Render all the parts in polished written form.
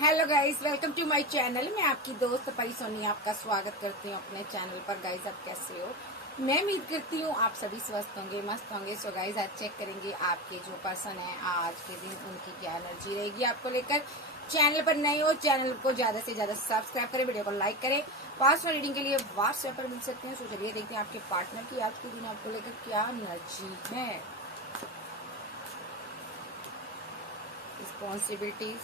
Hello guys, welcome to my channel. मैं आपकी दोस्त परी सोनी आपका स्वागत करती हूँ अपने चैनल पर। गाइस, आप कैसे हो? मैं उम्मीद करती हूँ आप सभी स्वस्थ होंगे, मस्त होंगे। सो गाइस, आज चेक करेंगे आपके जो पर्सन है आज के दिन उनकी क्या एनर्जी रहेगी आपको लेकर। चैनल पर नए हो, चैनल को ज्यादा से ज्यादा सब्सक्राइब करें, वीडियो को लाइक करें। पर्सनल रीडिंग के लिए व्हाट्सएप पर मिल सकते हैं। सो चलिए देखते हैं आपके पार्टनर की आज के दिन आपको लेकर क्या एनर्जी है। Responsibilities,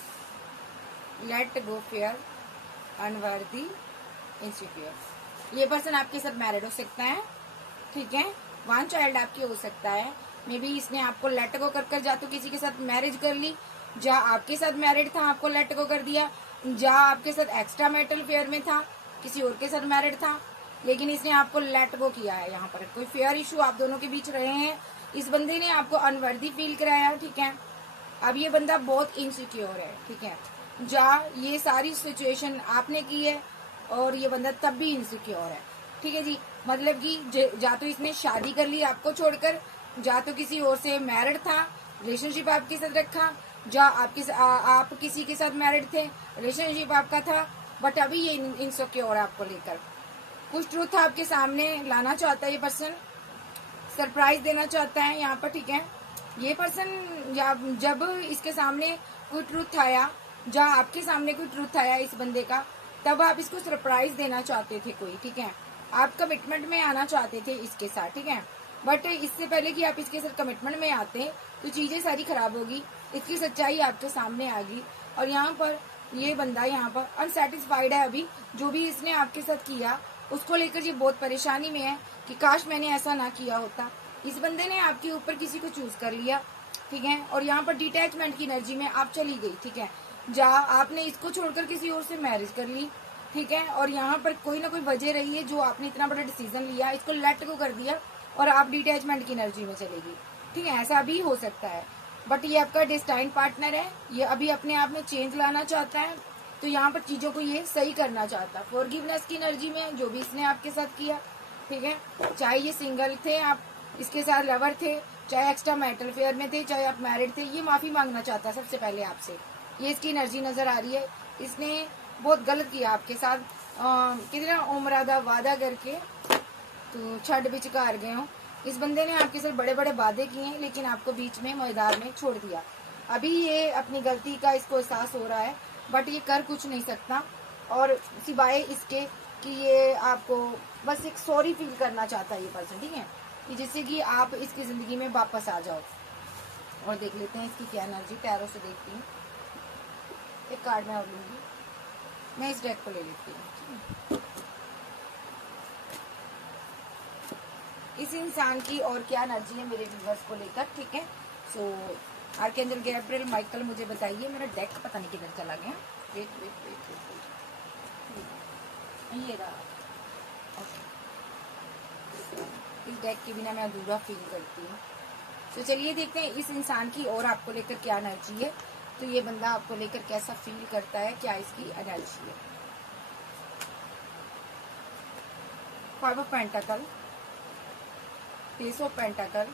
let go fair, unworthy, insecure. ये पर्सन आपके साथ मैरिड हो सकता है, ठीक है। वन चाइल्ड आपकी हो सकता है। मे बी इसने आपको लेट गो कर जा तो किसी के साथ मैरिज कर ली, जा आपके साथ मैरिड था आपको लेट गो कर दिया, जा आपके साथ एक्स्ट्रा मैरिटल फेयर में था किसी और के साथ मैरिड था, लेकिन इसने आपको लेट गो किया है। यहाँ पर कोई फेयर इशू आप दोनों के बीच रहे हैं। इस बंदे ने आपको अनवर्दी फील कराया, ठीक है। अब ये बंदा बहुत इनसिक्योर है, ठीक है। जा ये सारी सिचुएशन आपने की है और ये बंदा तब भी इनसिक्योर है, ठीक है जी। मतलब कि जा तो इसने शादी कर ली आपको छोड़कर, जा तो किसी और से मैरिड था, रिलेशनशिप आपके साथ रखा, जा आप किसी के साथ मैरिड थे, रिलेशनशिप आपका था, बट अभी ये इनसिक्योर है आपको लेकर। कुछ ट्रूथ आपके सामने लाना चाहता है ये पर्सन, सरप्राइज देना चाहता है यहाँ पर, ठीक है। ये पर्सन जब इसके सामने कोई ट्रूथ आया, जब आपके सामने कोई ट्रूथ आया इस बंदे का, तब आप इसको सरप्राइज देना चाहते थे कोई, ठीक है। आप कमिटमेंट में आना चाहते थे इसके साथ, ठीक है। बट इससे पहले कि आप इसके साथ कमिटमेंट में आते तो चीजें सारी खराब होगी, इसकी सच्चाई आपके सामने आ गई। और यहाँ पर ये बंदा यहाँ पर अनसेटिस्फाइड है। अभी जो भी इसने आपके साथ किया उसको लेकर ये बहुत परेशानी में है कि काश मैंने ऐसा ना किया होता। इस बंदे ने आपके ऊपर किसी को चूज कर लिया, ठीक है। और यहाँ पर डिटैचमेंट की एनर्जी में आप चली गई, ठीक है। जा आपने इसको छोड़कर किसी और से मैरिज कर ली, ठीक है। और यहाँ पर कोई ना कोई वजह रही है जो आपने इतना बड़ा डिसीजन लिया, इसको लेट गो कर दिया और आप डिटैचमेंट की एनर्जी में चलेगी, ठीक है। ऐसा भी हो सकता है, बट ये आपका डेस्टाइन पार्टनर है। ये अभी अपने आप में चेंज लाना चाहता है, तो यहाँ पर चीजों को ये सही करना चाहता है। फॉरगिवनेस की एनर्जी में जो भी इसने आपके साथ किया, ठीक है। चाहे ये सिंगल थे, आप इसके साथ लवर थे, चाहे एक्स्ट्रा मैरिटल फेयर में थे, चाहे आप मैरिड थे, ये माफी मांगना चाहता है सबसे पहले आपसे। ये इसकी एनर्जी नजर आ रही है। इसने बहुत गलत किया आपके साथ, कितना उम्रादा वादा करके तो छठ बिचकार गए हो। इस बंदे ने आपके साथ बड़े बड़े वादे किए हैं, लेकिन आपको बीच में मैदान में छोड़ दिया। अभी ये अपनी गलती का इसको एहसास हो रहा है, बट ये कर कुछ नहीं सकता। और सिवाय इसके कि ये आपको बस एक सॉरी फील करना चाहता है ये पर्सन, ठीक है, कि जिससे कि आप इसकी जिंदगी में वापस आ जाओ। और देख लेते हैं इसकी क्या एनर्जी, टैरो से देखती हूँ। एक कार्ड मैं और लूंगी, मैं इस डेक को ले लेती हूँ। इस इंसान की और क्या एनर्जी है मेरे व्यूअर्स को लेकर, ठीक है। सो आर्कएंजल गैब्रिएल माइकल मुझे बताइए। मेरा डेक पता नहीं किधर चला गया। वेट वेट वेट वेट, ये रहा। इस डेक के बिना मैं अधूरा फील करती हूँ। तो चलिए देखते हैं इस इंसान की और आपको लेकर क्या एनर्जी है। तो ये बंदा आपको लेकर कैसा फील करता है, क्या इसकी एनर्जी है। 5 of pentacle, page of pentacle,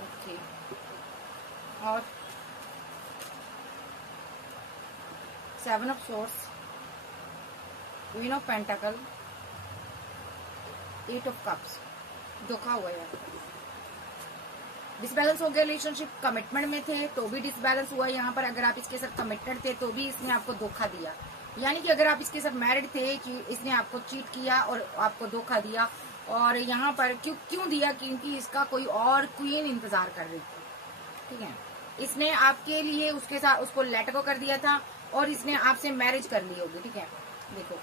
okay, और 7 of swords, queen of pentacle, 8 of cups. धोखा हुआ है, डिसबैलेंस हो गया रिलेशनशिप। कमिटमेंट में थे तो भी डिसबैलेंस हुआ यहाँ पर। अगर आप इसके साथ कमिटेड थे तो भी इसने आपको धोखा दिया। यानी कि अगर आप इसके साथ मैरिड थे कि इसने आपको चीट किया और आपको धोखा दिया। और यहाँ पर क्यों दिया, क्योंकि इसका कोई और क्वीन इंतजार कर रही थी, ठीक है। इसने आपके लिए उसके साथ उसको लेट गो कर दिया था और इसने आपसे मैरिज कर ली होगी, ठीक है। देखो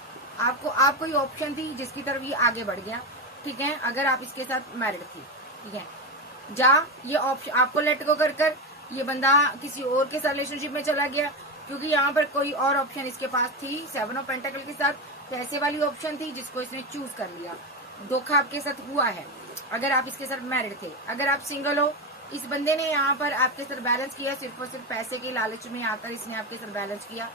आप कोई ऑप्शन थी जिसकी तरफ ये आगे बढ़ गया, ठीक है। अगर आप इसके साथ मैरिड थी, ठीक है, जा ये ऑप्शन आपको लेट गो कर ये बंदा किसी और के साथ रिलेशनशिप में चला गया, क्योंकि यहाँ पर कोई और ऑप्शन इसके पास थी 7 ऑफ पेंटाकल के साथ। पैसे वाली ऑप्शन थी जिसको इसने चूज कर लिया। धोखा आपके साथ हुआ है अगर आप इसके साथ मैरिड थे। अगर आप सिंगल हो, इस बंदे ने यहाँ पर आपके साथ बैलेंस किया, सिर्फ और सिर्फ पैसे के लालच में आकर इसने आपके साथ बैलेंस किया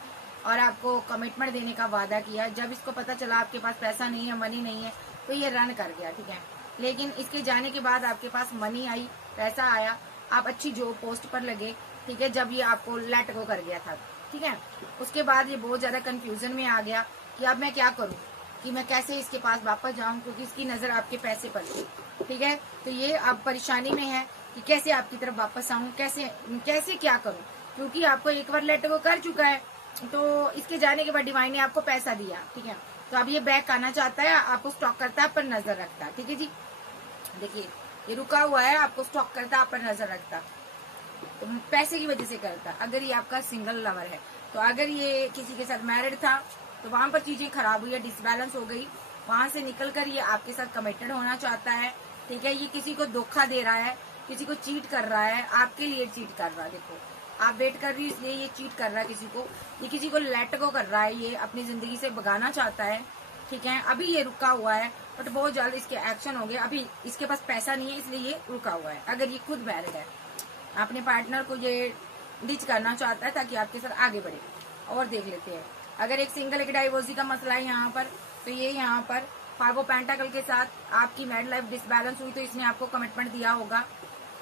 और आपको कमिटमेंट देने का वादा किया। जब इसको पता चला आपके पास पैसा नहीं है, मनी नहीं है, तो ये रन कर गया, ठीक है। लेकिन इसके जाने के बाद आपके पास मनी आई, पैसा आया, आप अच्छी जॉब पोस्ट पर लगे, ठीक है, जब ये आपको लेट गो कर गया था, ठीक है। उसके बाद ये बहुत ज्यादा कंफ्यूजन में आ गया कि अब मैं क्या करूं, कि मैं कैसे इसके पास वापस जाऊं, क्योंकि इसकी नजर आपके पैसे पर थी, ठीक है। तो ये अब परेशानी में है कि कैसे आपकी तरफ वापस आऊं, कैसे कैसे क्या करूं, क्योंकि आपको एक बार लेट गो कर चुका है। तो इसके जाने के बाद डिवाइन ने आपको पैसा दिया, ठीक है। तो अब ये बैक आना चाहता है, आपको स्टॉक करता है, पर नजर रखता है, ठीक है जी। देखिए ये रुका हुआ है, आपको स्टॉक करता, आप पर नजर रखता, तो पैसे की वजह से करता। अगर ये आपका सिंगल लवर है, तो अगर ये किसी के साथ मैरिड था तो वहां पर चीजें खराब हुई है, डिसबैलेंस हो गई, वहां से निकलकर ये आपके साथ कमिटेड होना चाहता है, ठीक है। ये किसी को धोखा दे रहा है, किसी को चीट कर रहा है, आपके लिए चीट कर रहा है। देखो आप वेट कर रही है, इसलिए ये चीट कर रहा है किसी को, ये किसी को लेट गो कर रहा है, ये अपनी जिंदगी से भगाना चाहता है, ठीक है। अभी ये रुका हुआ है, बट बहुत जल्द इसके एक्शन हो गए। अभी इसके पास पैसा नहीं है, इसलिए ये रुका हुआ है। अगर ये खुद मैरिड है, अपने पार्टनर को ये डिच करना चाहता है ताकि आपके साथ आगे बढ़े। और देख लेते हैं, अगर एक सिंगल एक डाइवोर्सी का मसला है यहाँ पर, तो ये यहाँ पर 5 ऑफ पेंटाकल के साथ आपकी मैरिड लाइफ डिसबैलेंस हुई, तो इसने आपको कमिटमेंट दिया होगा,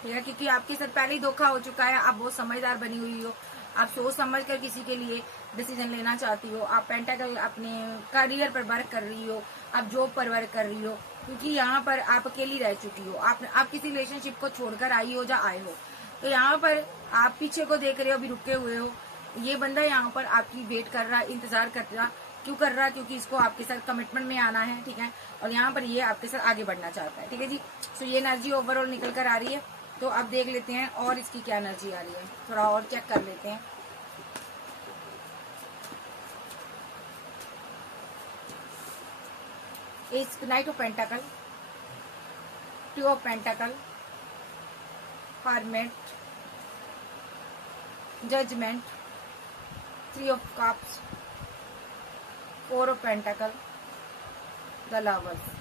ठीक है, क्योंकि आपके साथ पहले ही धोखा हो चुका है। आप बहुत समझदार बनी हुई हो, आप सोच समझ कर किसी के लिए डिसीजन लेना चाहती हो, आप पेंटाकल अपने करियर पर वर्क कर रही हो, आप जॉब पर वर्क कर रही हो, क्योंकि यहाँ पर आप अकेली रह चुकी हो, आप किसी रिलेशनशिप को छोड़कर आई हो या आए हो, तो यहाँ पर आप पीछे को देख रहे हो, अभी रुके हुए हो। ये बंदा यहाँ पर आपकी वेट कर रहा है, इंतजार कर रहा, क्यों कर रहा है, क्योंकि इसको आपके साथ कमिटमेंट में आना है, ठीक है। और यहाँ पर ये आपके साथ आगे बढ़ना चाहता है, ठीक है जी। सो ये एनर्जी ओवरऑल निकल कर आ रही है। तो अब देख लेते हैं और इसकी क्या एनर्जी आ रही है, थोड़ा और चेक कर लेते हैं। इस knight of pentacle, 2 of pentacle, hermit, judgement, 3 of cups, 4 of pentacle, the lovers.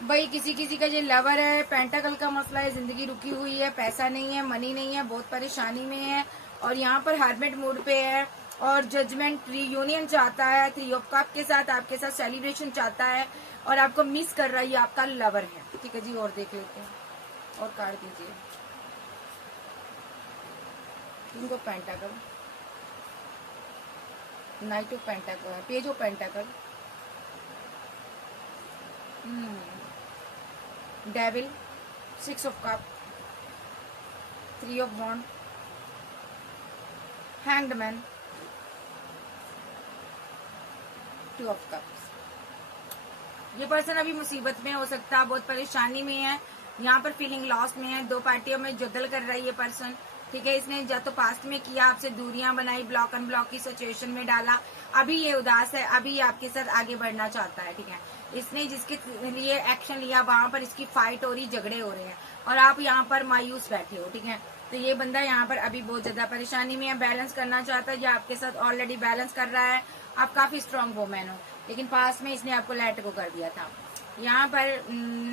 भाई किसी किसी का ये लवर है, पेंटाकल का मसला है, जिंदगी रुकी हुई है, पैसा नहीं है, मनी नहीं है, बहुत परेशानी में है, और यहाँ पर हर्मिट मूड पे है, और जजमेंट रीयूनियन चाहता है, 3 ऑफ कप के साथ आपके साथ सेलिब्रेशन चाहता है, और आपको मिस कर रहा है, ये आपका लवर है, ठीक है जी। और देख लेते हैं, और कार्ड दीजिए। King of pentacle, knight of pentacle, page of pentacle, devil, 6 of cup, 3 of wand, hanged man, 2 of cups. ये पर्सन अभी मुसीबत में हो सकता है, बहुत परेशानी में है, यहाँ पर फीलिंग लॉस में है, 2 पार्टियों में जदल कर रहा है ये पर्सन, ठीक है। इसने या तो पास्ट में किया, आपसे दूरियां बनाई, ब्लॉक अनब्लॉक की सिचुएशन में डाला, अभी ये उदास है, अभी ये आपके साथ आगे बढ़ना चाहता है, ठीक है। इसने जिसके लिए एक्शन लिया वहां पर इसकी फाइट हो रही, झगड़े हो रहे हैं, और आप यहाँ पर मायूस बैठे हो, ठीक है। तो ये बंदा यहाँ पर अभी बहुत ज्यादा परेशानी में है, बैलेंस करना चाहता है, या आपके साथ ऑलरेडी बैलेंस कर रहा है। आप काफी स्ट्रांग वोमेन हो, लेकिन पास में इसने आपको लेट को कर दिया था। यहाँ पर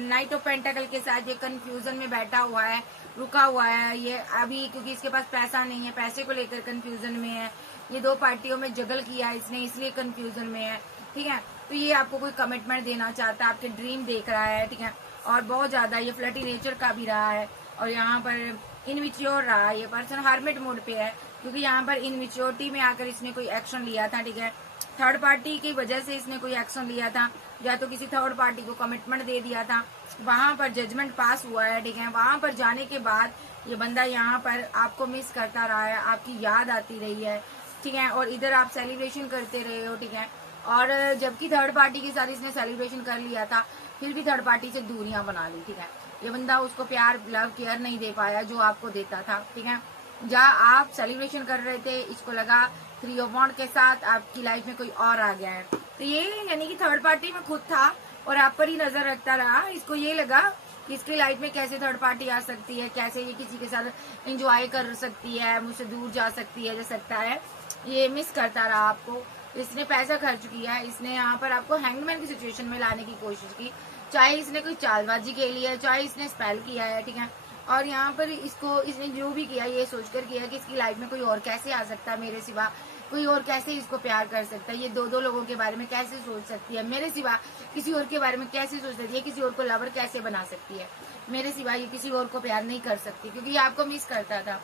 नाइट ऑफ पेंटाकल के साथ ये कंफ्यूजन में बैठा हुआ है, रुका हुआ है ये अभी, क्योंकि इसके पास पैसा नहीं है, पैसे को लेकर कंफ्यूजन में है। ये 2 पार्टियों में जगल किया इसने, इसलिए कंफ्यूजन में है, ठीक है। तो ये आपको कोई कमिटमेंट देना चाहता है, आपके ड्रीम देख रहा है, ठीक है। और बहुत ज्यादा ये फ्लर्टी नेचर का भी रहा है, और यहाँ पर इनमिच्योर रहा है ये पर्सन, हर्मिट मोड पे है, क्योंकि यहाँ पर इनमिच्योरिटी में आकर इसने कोई एक्शन लिया था, ठीक है। थर्ड पार्टी की वजह से इसने कोई एक्शन लिया था, या तो किसी थर्ड पार्टी को कमिटमेंट दे दिया था, वहां पर जजमेंट पास हुआ है, ठीक है। वहां पर जाने के बाद ये बंदा यहाँ पर आपको मिस करता रहा है, आपकी याद आती रही है, ठीक है। और इधर आप सेलिब्रेशन करते रहे हो, ठीक है। और जबकि थर्ड पार्टी के साथ इसने सेलिब्रेशन कर लिया था, फिर भी थर्ड पार्टी से दूरियां बना ली, ठीक है। ये बंदा उसको प्यार लव केयर नहीं दे पाया जो आपको देता था, ठीक है। जहाँ आप सेलिब्रेशन कर रहे थे, इसको लगा 3 ऑफ वॉन्ड के साथ आपकी लाइफ में कोई और आ गया है, तो ये यानी कि थर्ड पार्टी में खुद था और आप पर ही नजर रखता रहा। इसको ये लगा कि इसकी लाइफ में कैसे थर्ड पार्टी आ सकती है, कैसे ये किसी के साथ एंजॉय कर सकती है, मुझसे दूर जा सकती है, जा सकता है, ये मिस करता रहा आपको। इसने पैसा खर्च किया, इसने यहाँ पर आपको हैंगमैन की सिचुएशन में लाने की कोशिश की, चाहे इसने कोई चालबाजी के लिए, चाहे इसने स्पेल किया है, ठीक है। और यहाँ पर इसने जो भी किया ये सोचकर किया कि इसकी लाइफ में कोई और कैसे आ सकता है मेरे सिवा, कोई और कैसे इसको प्यार कर सकता है, ये दो दो लोगों के बारे में कैसे सोच सकती है, मेरे सिवा किसी और के बारे में कैसे सोच सकती है, किसी और को लवर कैसे बना सकती है, मेरे सिवा ये किसी और को प्यार नहीं कर सकती, क्योंकि ये आपको मिस करता था।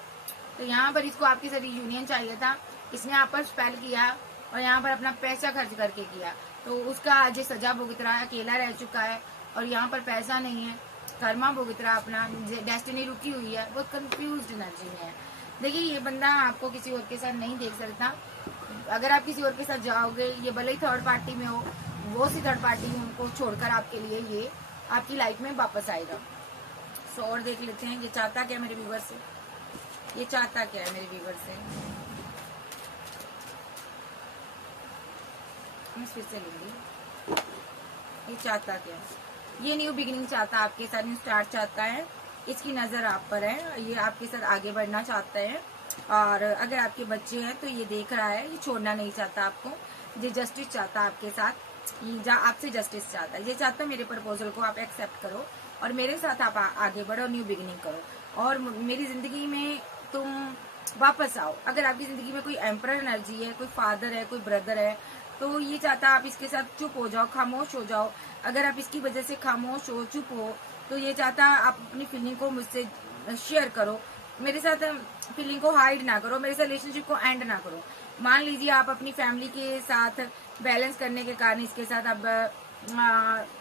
तो यहाँ पर इसको आपके साथ यूनियन चाहिए था, इसने आप पर स्पेल किया और यहाँ पर अपना पैसा खर्च करके किया, तो उसका आज सजा भुगत रहा है, अकेला रह चुका है और यहाँ पर पैसा नहीं है, कर्मा भुगत रहा, अपना डेस्टिनी रुकी हुई है, बहुत कंफ्यूज्ड एनर्जी में है। देखिए ये बंदा आपको किसी और के साथ नहीं देख सकता, अगर आप किसी और के साथ जाओगे, ये भले ही थर्ड पार्टी में हो, वो सी थर्ड पार्टी में उनको छोड़कर आपके लिए ये आपकी लाइफ में वापस आएगा। सो और देख लेते हैं ये चाहता क्या मेरे व्यूवर से, ये चाहता क्या है मेरे व्यूवर से। मैं फिर से लूंगी, ये चाहता क्या है, ये न्यू बिगिनिंग चाहता है आपके साथ, न्यू स्टार्ट चाहता है, इसकी नजर आप पर है, ये आपके साथ आगे बढ़ना चाहता है। और अगर आपके बच्चे हैं तो ये देख रहा है, ये छोड़ना नहीं चाहता आपको, ये जस्टिस चाहता है आपके साथ, ये आपसे जस्टिस चाहता है, ये चाहता है मेरे प्रपोजल को आप एक्सेप्ट करो और मेरे साथ आप आगे बढ़ो, न्यू बिगिनिंग करो और मेरी जिंदगी में तुम वापस आओ। अगर आपकी जिंदगी में कोई एम्परर एनर्जी है, कोई फादर है, कोई ब्रदर है, तो ये चाहता है आप इसके साथ चुप हो जाओ, खामोश हो जाओ। अगर आप इसकी वजह से खामोश हो, चुप हो, तो ये चाहता है आप अपनी फीलिंग को मुझसे शेयर करो, मेरे साथ फीलिंग को हाइड ना करो, मेरे साथ रिलेशनशिप को एंड ना करो। मान लीजिए आप अपनी फैमिली के साथ बैलेंस करने के कारण इसके साथ अब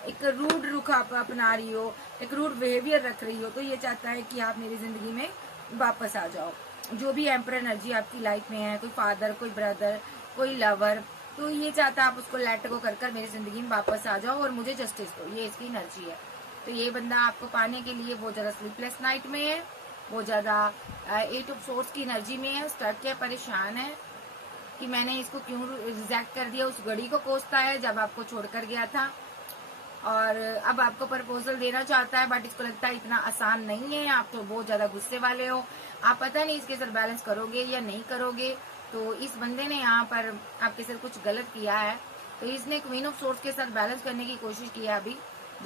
एक रूड रुख आप अपना रही हो, एक रूड बिहेवियर रख रही हो, तो ये चाहता है कि आप मेरी जिंदगी में वापस आ जाओ। जो भी एम्पर एनर्जी आपकी लाइफ में है, कोई फादर, कोई ब्रदर, कोई लवर, तो ये चाहता है आप उसको लेट गो कर मेरी जिंदगी में वापस आ जाओ और मुझे जस्टिस दो, ये इसकी एनर्जी है। तो ये बंदा आपको पाने के लिए बहुत ज्यादा स्लीपलेस नाइट में है, बहुत ज्यादा 8 ऑफ सोर्स की एनर्जी में है, स्टक है, परेशान है कि मैंने इसको क्यों रिजेक्ट कर दिया, उस घड़ी को कोसता है जब आपको छोड़कर गया था और अब आपको प्रपोजल देना चाहता है, बट इसको लगता है इतना आसान नहीं है, आप तो बहुत ज्यादा गुस्से वाले हो, आप पता नहीं इसके साथ बैलेंस करोगे या नहीं करोगे। तो इस बंदे ने यहाँ पर आपके साथ कुछ गलत किया है, तो इसने क्वीन ऑफ सोर्स के साथ बैलेंस करने की कोशिश की है अभी,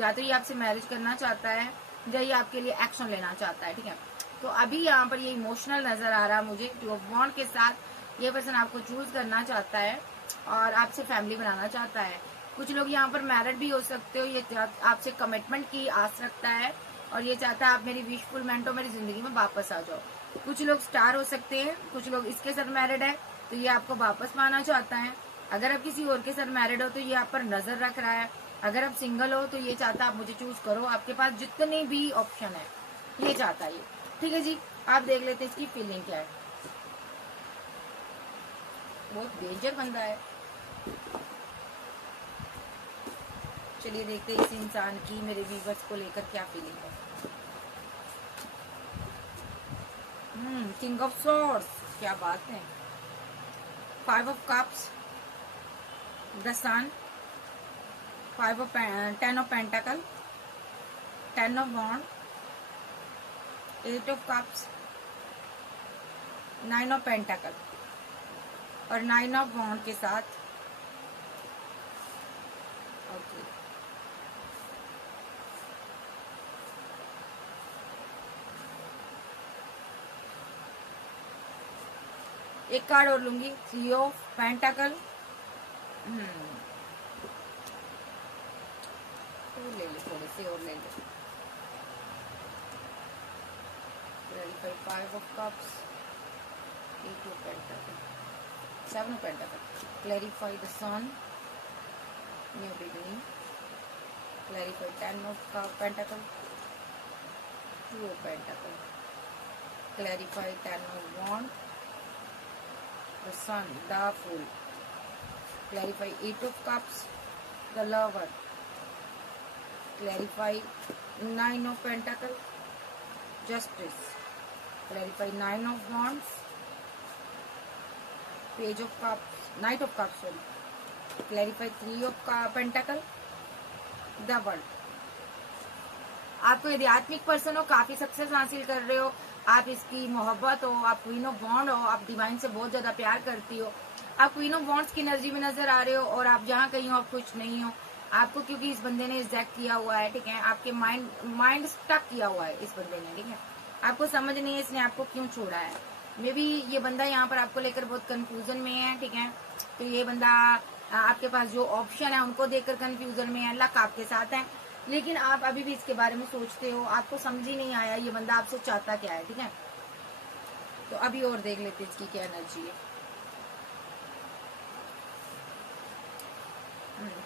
या तो ये आपसे मैरिज करना चाहता है या ये आपके लिए एक्शन लेना चाहता है, ठीक है। तो अभी यहाँ पर ये इमोशनल नजर आ रहा है मुझे, टू ऑफ वॉन्ड के साथ ये पर्सन आपको चूज करना चाहता है और आपसे फैमिली बनाना चाहता है। कुछ लोग यहाँ पर मैरिड भी हो सकते हो, ये आपसे कमिटमेंट की आस रखता है और ये चाहता है आप मेरी विश फुलमेंट हो, मेरी जिंदगी में वापस आ जाओ। कुछ लोग स्टार हो सकते हैं, कुछ लोग इसके साथ मैरिड है तो ये आपको वापस पाना चाहता है। अगर आप किसी और के साथ मैरिड हो तो ये आप पर नजर रख रहा है, अगर आप सिंगल हो तो ये चाहता है आप मुझे चूज करो, आपके पास जितने भी ऑप्शन है ये चाहता है ये, ठीक है जी। आप देख लेते हैं इसकी फीलिंग क्या है। बहुत डेंजर बंदा है। चलिए देखते हैं इस इंसान की मेरे व्यूवर्स को लेकर क्या फीलिंग है। किंग ऑफ सॉर्ड्स, क्या बात है। 5 of cups, the sun, 10 of pentacle, 10 of wand, 8 of cups, 9 of pentacle और 9 ऑफ वॉन्ड के साथ ओके। एक कार्ड और लूंगी, 3 ऑफ पेंटाकल, ले ले, थोड़े से और ले ले। 5 of cups, 8 of pentacle, 7 of pentacle, clarify the sun, new beginning, clarify 10 of pentacle, 2 of pentacle, clarify 10 of wand, the sun, the fool, clarify 8 of cups, the lover, clarify 9 of pentacle, justice, clarify 9 of wands, page of cups, knight of cups, sorry, clarify 3 of pentacle, the world। आप कोई आध्यात्मिक person हो, काफी success हासिल कर रहे हो, आप इसकी मोहब्बत हो, आप क्वीन ऑफ वॉन्ड हो, आप डिवाइन से बहुत ज्यादा प्यार करती हो, आप क्वीन ऑफ वॉन्ड्स की एनर्जी में नजर आ रहे हो और आप जहाँ कहीं हो आप खुश नहीं हो आपको, क्योंकि इस बंदे ने रिजेक्ट किया हुआ है, ठीक है। आपके माइंड स्टक किया हुआ है इस बंदे ने, ठीक है। आपको समझ नहीं है इसने आपको क्यों छोड़ा है, मे भी ये बंदा यहाँ पर आपको लेकर बहुत कंफ्यूजन में है, ठीक है। तो ये बंदा आपके पास जो ऑप्शन है उनको देखकर कंफ्यूजन में है, लक आपके साथ है, लेकिन आप अभी भी इसके बारे में सोचते हो, आपको समझ ही नहीं आया ये बंदा आपसे चाहता क्या है, ठीक है। तो अभी और देख लेते इसकी क्या एनर्जी है।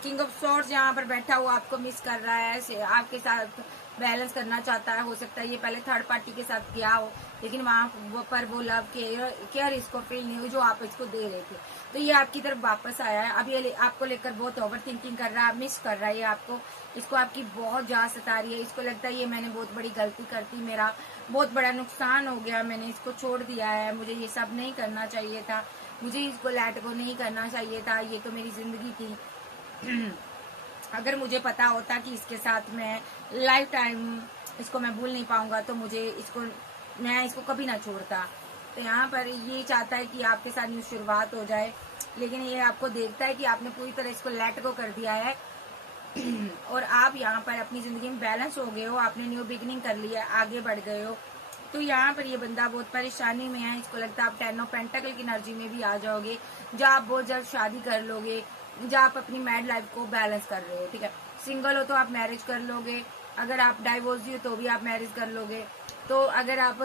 किंग ऑफ सॉर्ड्स यहाँ पर बैठा हुआ आपको मिस कर रहा है, आपके साथ बैलेंस करना चाहता है। हो सकता है ये पहले थर्ड पार्टी के साथ गया हो, लेकिन वहां पर वो लव केयर इसको फील नहीं हुई जो आप इसको दे रहे थे। तो ये आपकी तरफ वापस आया है, अब ये आपको लेकर बहुत ओवर थिंकिंग कर रहा है, मिस कर रहा है ये आपको, इसको आपकी बहुत ज्यादा सता रही है। इसको लगता है ये मैंने बहुत बड़ी गलती कर दी, मेरा बहुत बड़ा नुकसान हो गया, मैंने इसको छोड़ दिया है, मुझे ये सब नहीं करना चाहिए था, मुझे इसको लेट गो नहीं करना चाहिए था, ये तो मेरी जिंदगी थी। अगर मुझे पता होता कि इसके साथ मैं लाइफ टाइम इसको मैं भूल नहीं पाऊंगा तो मैं इसको कभी ना छोड़ता। तो यहाँ पर ये चाहता है कि आपके साथ न्यू शुरुआत हो जाए, लेकिन ये आपको देखता है कि आपने पूरी तरह इसको लेट गो कर दिया है और आप यहाँ पर अपनी जिंदगी में बैलेंस हो गए हो, आपने न्यू बिगिनिंग कर लिया, आगे बढ़ गए हो। तो यहाँ पर ये बंदा बहुत परेशानी में है, इसको लगता है आप 10 ऑफ पेंटाकल की एनर्जी में भी आ जाओगे, जहाँ आप बहुत जल्द शादी कर लोगे, जहाँ आप अपनी मैरिड लाइफ को बैलेंस कर रहे हो, ठीक है। सिंगल हो तो आप मैरिज कर लोगे, अगर आप डाइवोर्स हो तो भी आप मैरिज कर लोगे। तो अगर आप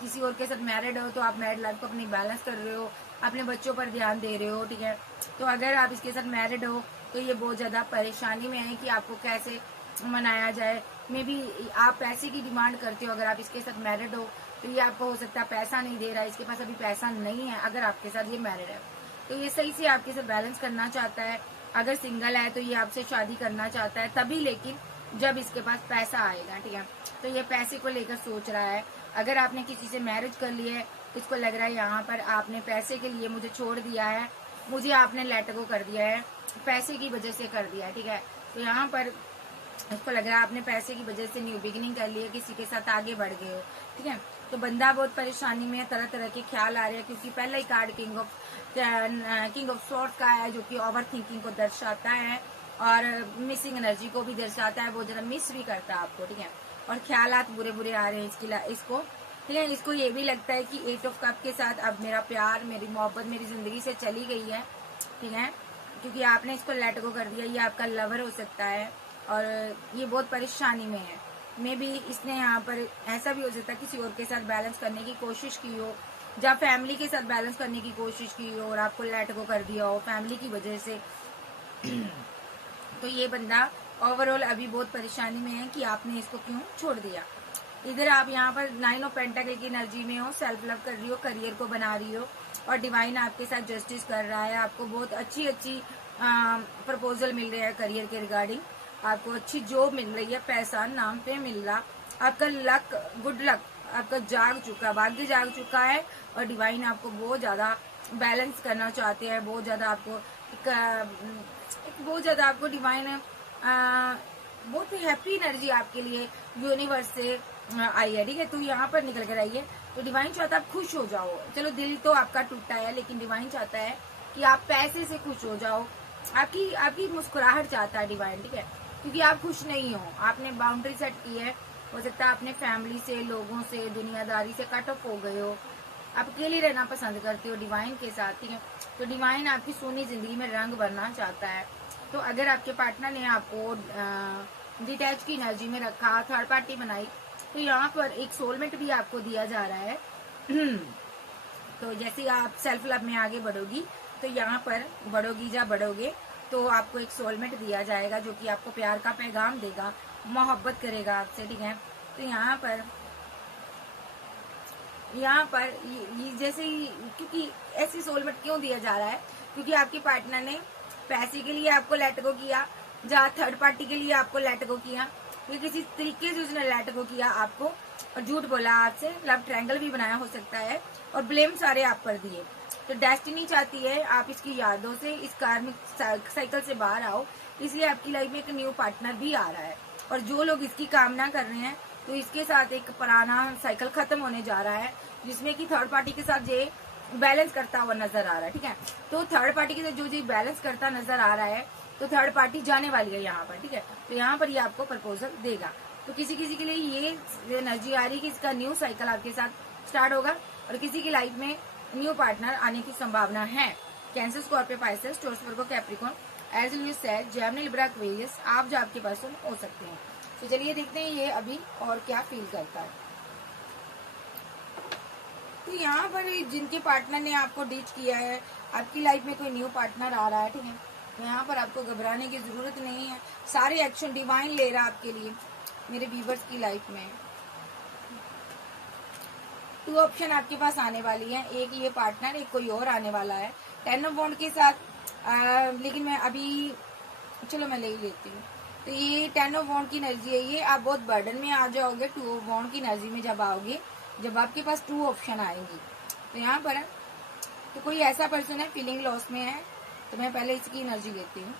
किसी और के साथ मैरिड हो तो आप मैरिड लाइफ को अपनी बैलेंस कर रहे हो, अपने बच्चों पर ध्यान दे रहे हो, ठीक है। तो अगर आप इसके साथ मैरिड हो तो ये बहुत ज्यादा परेशानी में है कि आपको कैसे मनाया जाए। मे बी आप पैसे की डिमांड करते हो, अगर आप इसके साथ मैरिड हो तो ये आपको हो सकता है पैसा नहीं दे रहा है, इसके पास अभी पैसा नहीं है अगर आपके साथ ये मैरिड है। तो ये सही से आपके साथ बैलेंस करना चाहता है। अगर सिंगल है तो ये आपसे शादी करना चाहता है तभी, लेकिन जब इसके पास पैसा आएगा, ठीक है। तो ये पैसे को लेकर सोच रहा है। अगर आपने किसी से मैरिज कर ली है तो इसको लग रहा है यहाँ पर आपने पैसे के लिए मुझे छोड़ दिया है, मुझे आपने लेट गो कर दिया है, पैसे की वजह से कर दिया है, ठीक है। तो यहाँ पर इसको लग रहा है आपने पैसे की वजह से न्यू बिगिनिंग कर ली है, किसी के साथ आगे बढ़ गए हो, ठीक है। तो बंदा बहुत परेशानी में है, तरह तरह के ख्याल आ रहे हैं, क्योंकि पहला ही कार्ड किंग ऑफ सॉर्ड्स का है जो कि ओवर थिंकिंग को दर्शाता है और मिसिंग एनर्जी को भी दर्शाता है, वो जरा मिस भी करता है आपको, ठीक है। और ख्यालात बुरे बुरे आ रहे हैं इसको, ठीक है। इसको ये भी लगता है कि 8 ऑफ कप के साथ अब मेरा प्यार, मेरी मोहब्बत मेरी जिंदगी से चली गई है, ठीक है, क्योंकि आपने इसको लेट गो कर दिया। ये आपका लवर हो सकता है और ये बहुत परेशानी में है। मे बी इसने यहाँ पर ऐसा भी हो सकता है किसी और के साथ बैलेंस करने की कोशिश की हो, जब फैमिली के साथ बैलेंस करने की कोशिश की हो और आपको लेट गो कर दिया हो फैमिली की वजह से। तो ये बंदा ओवरऑल अभी बहुत परेशानी में है कि आपने इसको क्यों छोड़ दिया। इधर आप यहाँ पर 9 ऑफ पेंटाकल की एनर्जी में हो, सेल्फ लव कर रही हो, करियर को बना रही हो और डिवाइन आपके साथ जस्टिस कर रहा है। आपको बहुत अच्छी अच्छी प्रपोजल मिल रहा है करियर के रिगार्डिंग, आपको अच्छी जॉब मिल रही है, पैसा नाम पे मिल रहा, आपका लक, गुड लक आपका जाग चुका, भाग्य जाग चुका है और डिवाइन आपको बहुत ज्यादा बैलेंस करना चाहते हैं, बहुत ज्यादा आपको बहुत ज्यादा आपको डिवाइन बहुत हैप्पी एनर्जी आपके लिए यूनिवर्स से आई है, ठीक है। तो यहाँ पर निकल कर आई है। तो डिवाइन चाहता है आप खुश हो जाओ, चलो दिल तो आपका टूटा है, लेकिन डिवाइन चाहता है कि आप पैसे से खुश हो जाओ, आपकी मुस्कुराहट चाहता है डिवाइन, ठीक है, क्योंकि आप खुश नहीं हो, आपने बाउंड्री सेट की है। हो सकता है अपने फैमिली से, लोगों से, दुनियादारी से कट ऑफ हो गए हो, आप अकेले रहना पसंद करते हो डिवाइन के साथ, ठीक है। तो डिवाइन आपकी सोनी जिंदगी में रंग भरना चाहता है। तो अगर आपके पार्टनर ने आपको डिटैच की एनर्जी में रखा, थर्ड पार्टी बनाई, तो यहाँ पर एक सोलमेट भी आपको दिया जा रहा है। तो जैसे आप सेल्फ लव में आगे बढ़ोगी तो यहाँ पर बढ़ोगे तो आपको एक सोलमेट दिया जाएगा जो कि आपको प्यार का पैगाम देगा, मोहब्बत करेगा आपसे, ठीक है। तो यहाँ पर ये जैसे ही, क्योंकि ऐसी सोलमेट क्यों दिया जा रहा है, क्योंकि आपके पार्टनर ने पैसे के लिए आपको लेट गो किया, जहाँ थर्ड पार्टी के लिए आपको लेट गो किया, या किसी तरीके से उसने लेट गो किया आपको और झूठ बोला आपसे, लव ट्रायंगल भी बनाया हो सकता है और ब्लेम सारे आप पर दिए। तो डेस्टिनी चाहती है आप इसकी यादों से, इस कार्मिक साइकिल से बाहर आओ, इसलिए आपकी लाइफ में एक न्यू पार्टनर भी आ रहा है। और जो लोग इसकी कामना कर रहे हैं तो इसके साथ एक पुराना साइकिल खत्म होने जा रहा है, जिसमें कि थर्ड पार्टी के साथ ये बैलेंस करता हुआ नजर आ रहा है, ठीक है। तो थर्ड पार्टी के साथ जो जी बैलेंस करता नजर आ रहा है, तो थर्ड पार्टी जाने वाली है यहाँ पर, ठीक है। तो यहाँ पर ये आपको प्रपोजल देगा। तो किसी किसी के लिए ये एनर्जी आ रही है कि इसका न्यू साइकिल आपके साथ स्टार्ट होगा और किसी की लाइफ में न्यू पार्टनर आने की संभावना है। Cancer, Scorpio, Pisces, Taurus, Virgo, Capricorn, Aries Leo Sagittarius, Gemini, Libra, Aquarius, आप जो आपके पर्सन हो सकते हैं। तो चलिए देखते हैं ये अभी और क्या फील करता है। तो यहाँ पर जिनके पार्टनर ने आपको डिच किया है, आपकी लाइफ में कोई न्यू पार्टनर आ रहा है, ठीक है, तो यहाँ पर आपको घबराने की जरूरत नहीं है। सारे एक्शन डिवाइन ले रहा है आपके लिए मेरे व्यूअर्स की लाइफ में। 2 ऑप्शन आपके पास आने वाली है, एक ये पार्टनर, एक कोई और आने वाला है 10 ऑफ वॉन्ड के साथ। लेकिन मैं अभी चलो मैं ले ही लेती हूँ। तो ये 10 ऑफ वॉन्ड की एनर्जी है, ये आप बहुत बर्डन में आ जाओगे 2 ऑफ वॉन्ड की एनर्जी में जब आओगे, जब आपके पास 2 ऑप्शन आएंगी। तो यहाँ पर तो कोई ऐसा पर्सन है फीलिंग लॉस में है, तो मैं पहले इसकी एनर्जी लेती हूँ।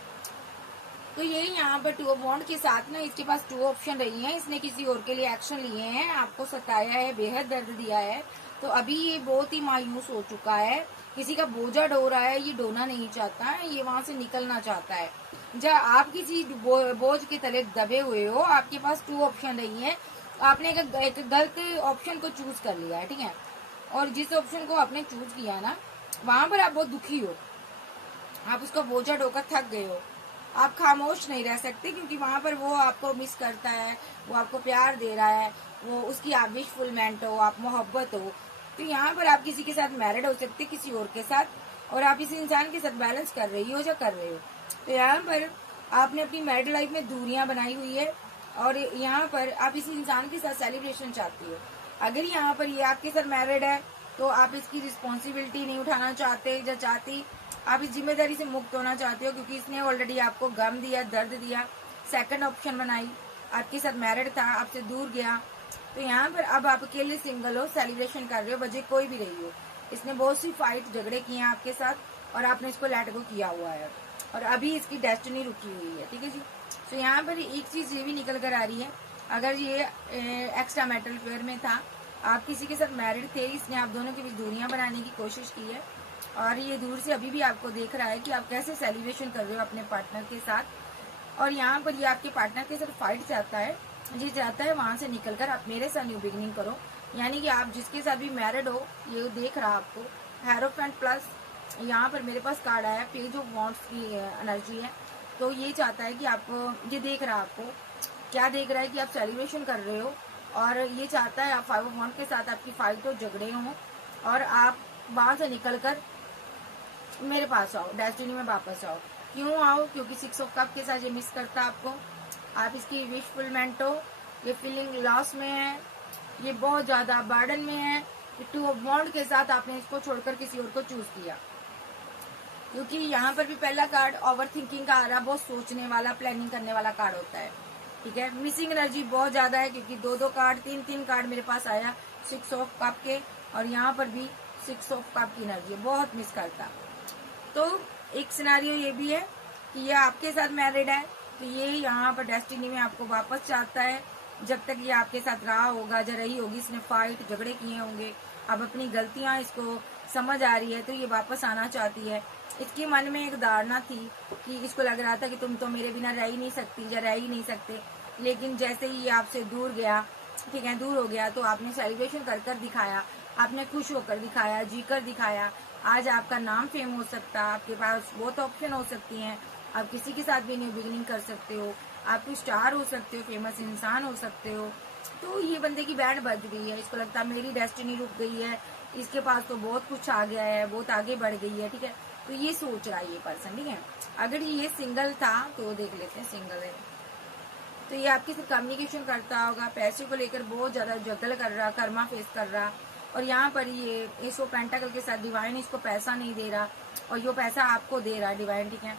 तो ये यहाँ पर 2 ऑफ वॉन्ड के साथ ना इसके पास 2 ऑप्शन रही हैं, इसने किसी और के लिए एक्शन लिए हैं, आपको सताया है, बेहद दर्द दिया है। तो अभी ये बहुत ही मायूस हो चुका है, किसी का बोझा ढो रहा है, ये ढोना नहीं चाहता है, ये वहां से निकलना चाहता है। जब आप किसी बोझ के तले दबे हुए हो, आपके पास 2 ऑप्शन रही है, आपने एक गलत ऑप्शन को चूज कर लिया है, ठीक है। और जिस ऑप्शन को आपने चूज किया ना, वहां पर आप बहुत दुखी हो, आप उसका बोझा ढोकर थक गए हो, आप खामोश नहीं रह सकते, क्योंकि वहां पर वो आपको मिस करता है, वो आपको प्यार दे रहा है, वो उसकी आप विशफुलमेंट हो, आप मोहब्बत हो। तो यहाँ पर आप किसी के साथ मैरिड हो सकते, किसी और के साथ, और आप इस इंसान के साथ बैलेंस कर रही हो या कर रहे हो। तो यहाँ पर आपने अपनी मैरिड लाइफ में दूरियां बनाई हुई है, और यहाँ पर आप इस इंसान के साथ सेलिब्रेशन चाहती हो। अगर यहाँ पर ये आपके साथ मैरिड है, तो आप इसकी रिस्पॉन्सिबिलिटी नहीं उठाना चाहते या चाहती, आप इस जिम्मेदारी से मुक्त होना चाहते हो, क्योंकि इसने ऑलरेडी आपको गम दिया, दर्द दिया, सेकंड ऑप्शन बनाई, आपके साथ मैरिड था, आपसे दूर गया। तो यहाँ पर अब आप अकेले सिंगल हो, सेलिब्रेशन कर रहे हो, वजह कोई भी रही हो। इसने बहुत सी फाइट झगड़े किए हैं आपके साथ, और आपने इसको लेट गो किया हुआ है, और अभी इसकी डेस्टिनी रुकी हुई है, ठीक है जी। तो यहाँ पर एक चीज ये भी निकल कर आ रही है, अगर ये एक्स्ट्रा मैरिटल अफेयर में था, आप किसी के साथ मैरिड थे, इसने आप दोनों के बीच दूरियां बनाने की कोशिश की है, और ये दूर से अभी भी आपको देख रहा है कि आप कैसे सेलिब्रेशन कर रहे हो अपने पार्टनर के साथ। और यहाँ पर ये आपके पार्टनर के साथ फाइट चाहता है, ये चाहता है वहां से निकलकर आप मेरे साथ न्यू बिगिनिंग करो। यानी कि आप जिसके साथ भी मैरिड हो, ये देख रहा आपको हेरोफेंट प्लस, यहाँ पर मेरे पास कार्ड आया पेज ऑफ वॉन्ड्स की एनर्जी है। तो ये चाहता है कि आप, ये देख रहा आपको क्या देख रहा है कि आप सेलिब्रेशन कर रहे हो, और ये चाहता है आप 5 ऑफ वॉन्ड के साथ आपकी फाइट हो, झगड़े हो, और आप वहां से निकलकर मेरे पास आओ, डेस्टिनी में वापस आओ। क्यों आओ? क्योंकि 6 ऑफ कप के साथ ये मिस करता आपको, आप इसकी विशफुलमेंट हो, ये फीलिंग लॉस में है, ये बहुत ज्यादा बर्डन में है। 2 ऑफ वॉन्ड के साथ आपने इसको छोड़कर किसी और को चूज किया, क्योंकि यहाँ पर भी पहला कार्ड ओवर थिंकिंग का आ रहा, बहुत सोचने वाला, प्लानिंग करने वाला कार्ड होता है, ठीक है। मिसिंग एनर्जी बहुत ज्यादा है, क्योंकि 2-2 कार्ड, 3-3 कार्ड मेरे पास आया 6 ऑफ कप के, और यहाँ पर भी 6 ऑफ कप की एनर्जी बहुत मिस करता। तो एक सिनारियो ये भी है कि ये आपके साथ मैरिड है, तो ये यहाँ पर डेस्टिनी में आपको वापस चाहता है। जब तक ये आपके साथ रहा होगा या रही होगी, इसने फाइट झगड़े किए होंगे, अब अपनी गलतियां इसको समझ आ रही है, तो ये वापस आना चाहती है। इसके मन में एक धारणा थी कि इसको लग रहा था कि तुम तो मेरे बिना रह ही नहीं सकती या रह ही नहीं सकते, लेकिन जैसे ही ये आपसे दूर गया, ठीक है, दूर हो गया, तो आपने सेलिब्रेशन कर कर दिखाया, आपने खुश होकर दिखाया, जीकर दिखाया। आज आपका नाम फेम हो सकता है, आपके पास बहुत ऑप्शन हो सकती हैं, आप किसी के साथ भी न्यू बिगिनिंग कर सकते हो, आप कोई स्टार हो सकते हो, फेमस इंसान हो सकते हो। तो ये बंदे की बैंड बज गई है, इसको लगता है मेरी डेस्टिनी रुक गई है, इसके पास तो बहुत कुछ आ गया है, बहुत आगे बढ़ गई है, ठीक है। तो ये सोच रहा है ये पर्सन, ठीक है। अगर ये सिंगल था तो देख लेते हैं, सिंगल है तो ये आपके साथ कम्युनिकेशन करता होगा, पैसे को लेकर बहुत ज्यादा जगल कर रहा, कर्मा फेस कर रहा, और यहाँ पर ये एस ऑफ पेंटाकल के साथ डिवाइन इसको पैसा नहीं दे रहा, और ये पैसा आपको दे रहा है डिवाइन, ठीक है।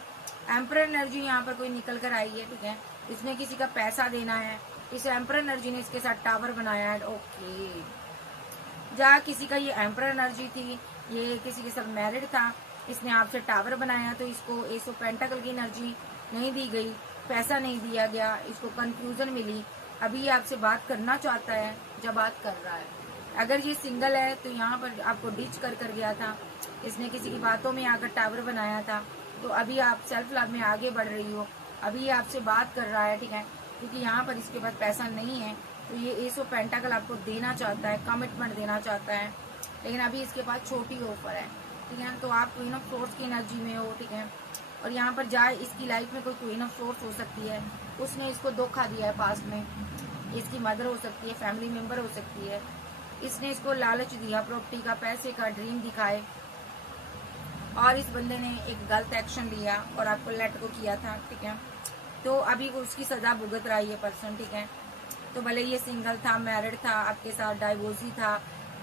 एम्परर एनर्जी यहाँ पर कोई निकल कर आई है, ठीक है, इसने किसी का पैसा देना है, इस एम्परर एनर्जी ने इसके साथ टावर बनाया है, ओके। जहाँ किसी का ये एम्परर एनर्जी थी, ये किसी के साथ मैरिड था, इसने आपसे टावर बनाया, तो इसको एस ऑफ पेंटाकल की एनर्जी नहीं दी गई, पैसा नहीं दिया गया, इसको कंफ्यूजन मिली। अभी ये आपसे बात करना चाहता है, जब बात कर रहा है। अगर ये सिंगल है तो यहाँ पर आपको डिच कर कर गया था, इसने किसी की बातों में आकर टावर बनाया था, तो अभी आप सेल्फ लव में आगे बढ़ रही हो, अभी ये आपसे बात कर रहा है, ठीक है, क्योंकि यहाँ पर इसके पास पैसा नहीं है, तो ये एस ऑफ पेंटाकल आपको देना चाहता है, कमिटमेंट देना चाहता है, लेकिन अभी इसके पास छोटी ऑफर है, ठीक है। तो आप क्वीन ऑफ सोर्स की एनर्जी में हो, ठीक है। और यहाँ पर जाए इसकी लाइफ में कोई क्वीन ऑफ सोर्स हो सकती है, उसने इसको धोखा दिया है पास्ट में, इसकी मदर हो सकती है, फैमिली मेंबर हो सकती है, इसने इसको लालच दिया, प्रॉपर्टी का, पैसे का, ड्रीम दिखाए, और इस बंदे ने एक गलत एक्शन लिया और आपको लेट को किया था, ठीक है। तो अभी उसकी सजा भुगत रहा है ये पर्सन, ठीक है। तो भले ये सिंगल था, मैरिड था, आपके साथ डाइवोर्सी था,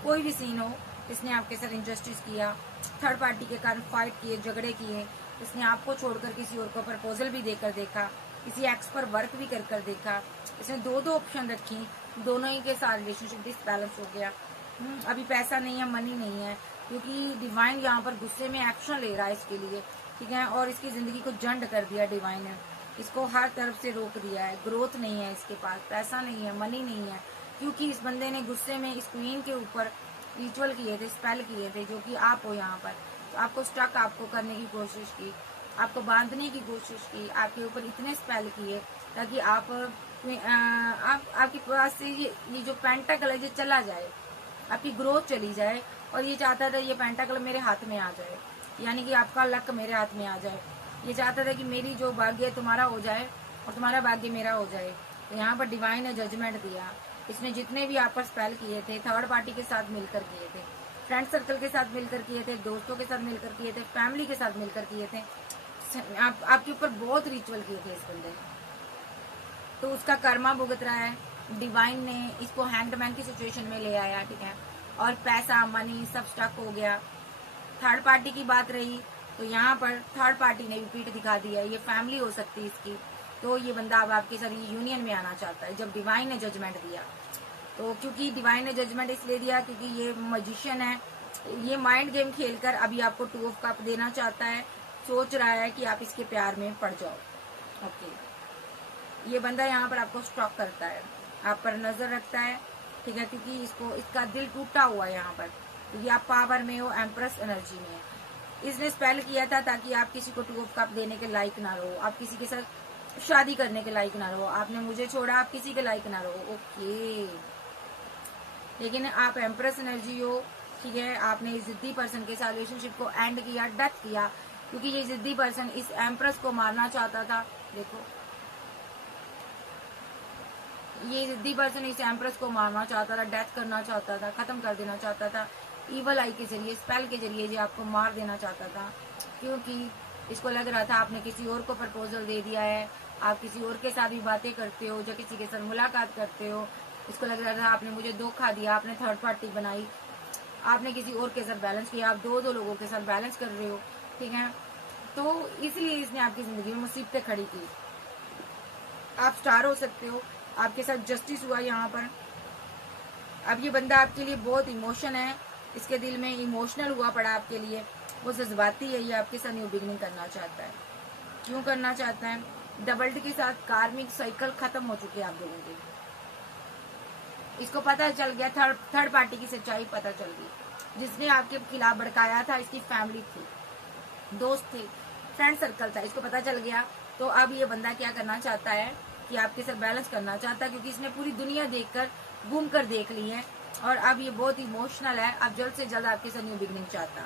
कोई भी सीन हो, इसने आपके साथ इंजस्टिस किया, थर्ड पार्टी के कारण फाइट किए, झगड़े किए, इसने आपको छोड़कर किसी और को प्रपोजल भी देकर देखा, किसी एक्स पर वर्क भी कर देखा, इसने दो ऑप्शन रखी, दोनों ही के साथ रिलेशनशिप डिसबैलेंस हो गया। अभी पैसा नहीं है, मनी नहीं है, क्योंकि डिवाइन यहाँ पर गुस्से में एक्शन ले रहा है इसके लिए, ठीक है। और इसकी जिंदगी को जंड कर दिया डिवाइन ने, इसको हर तरफ से रोक दिया है, ग्रोथ नहीं है इसके पास, पैसा नहीं है, मनी नहीं है, क्योंकि इस बंदे ने गुस्से में इस क्वीन के ऊपर रिचुअल किए थे, स्पेल किए थे, जो कि आप हो यहाँ पर। तो आपको स्टक आपको करने की कोशिश की, आपको बांधने की कोशिश की, आपके ऊपर इतने स्पेल किए ताकि आपके पास से ये जो पेंटाकल है ये चला जाए, आपकी ग्रोथ चली जाए। और ये चाहता था ये पेंटाकल मेरे हाथ में आ जाए, यानी कि आपका लक मेरे हाथ में आ जाए। ये चाहता था कि मेरी जो भाग्य है तुम्हारा हो जाए और तुम्हारा भाग्य मेरा हो जाए। तो यहाँ पर डिवाइन ने जजमेंट दिया। इसने जितने भी आप पर स्पेल किए थे, थर्ड पार्टी के साथ मिलकर किए थे, फ्रेंड सर्कल के साथ मिलकर किए थे, दोस्तों के साथ मिलकर किए थे, फैमिली के साथ मिलकर किए थे, आपके ऊपर बहुत रिचुअल किए थे इस बंदे ने, तो उसका कर्मा भुगत रहा है। डिवाइन ने इसको हैंडमैन की सिचुएशन में ले आया, ठीक है। और पैसा, मनी सब स्टक हो गया। थर्ड पार्टी की बात रही तो यहाँ पर थर्ड पार्टी ने भी पीठ दिखा दिया, ये फैमिली हो सकती है इसकी। तो ये बंदा अब आपके साथ यूनियन में आना चाहता है जब डिवाइन ने जजमेंट दिया। तो क्योंकि डिवाइन ने जजमेंट इसलिए दिया क्योंकि ये मजिशियन है, ये माइंड गेम खेलकर अभी आपको 2 ऑफ कप देना चाहता है, सोच रहा है कि आप इसके प्यार में पड़ जाओ। ओके, ये बंदा यहाँ पर आपको स्टॉक करता है, आप पर नजर रखता है, ठीक है, क्योंकि इसका दिल टूटा हुआ है यहाँ पर, क्योंकि आप पावर में हो, एम्प्रेस एनर्जी में। इसने स्पेल किया था ताकि आप किसी को 2 ऑफ कप देने के लायक ना रहो, आप किसी के साथ शादी करने के लायक ना रहो, आपने मुझे छोड़ा, आप किसी के लायक ना रहो। ओके, लेकिन आप एम्प्रेस एनर्जी हो, ठीक है। आपने इस जिद्दी पर्सन के साथ रिलेशनशिप को एंड किया, डेथ किया, क्योंकि ये जिद्दी पर्सन इस एम्प्रेस को मारना चाहता था। देखो, ये जिद्दी पर्सन इस एम्प्रेस को मारना चाहता था, डेथ करना चाहता था, खत्म कर देना चाहता था, ईवल आई के जरिए, स्पेल के जरिए ये आपको मार देना चाहता था, क्योंकि इसको लग रहा था आपने किसी और को प्रपोजल दे दिया है, आप किसी और के साथ भी बातें करते हो, जो किसी के साथ मुलाकात करते हो। इसको लग रहा था आपने मुझे धोखा दिया, आपने थर्ड पार्टी बनाई, आपने किसी और के साथ बैलेंस किया, आप 2 लोगों के साथ बैलेंस कर रहे हो, ठीक है। तो इसलिए इसने आपकी जिंदगी में मुसीबतें खड़ी की। आप स्टार हो सकते हो, आपके साथ जस्टिस हुआ यहाँ पर। अब ये बंदा आपके लिए बहुत इमोशन है, इसके दिल में इमोशनल हुआ पड़ा आपके लिए, वो जज्बाती है, ये आपके साथ न्यू बिगनिंग करना चाहता है। क्यों करना चाहता है? डबल्ड के साथ कार्मिक साइकिल खत्म हो चुके हैं आप लोगों के। इसको पता चल गया, थर्ड पार्टी की सच्चाई पता चल गई। जिसने आपके खिलाफ भड़काया था इसकी फैमिली थी, दोस्त थे, फ्रेंड सर्कल था, इसको पता चल गया। तो अब ये बंदा क्या करना चाहता है कि आपके साथ बैलेंस करना चाहता है, क्योंकि इसने पूरी दुनिया देखकर घूम कर देख ली है और अब ये बहुत इमोशनल है। अब जल्द से जल्द आपके साथ न्यू बिगनिंग चाहता।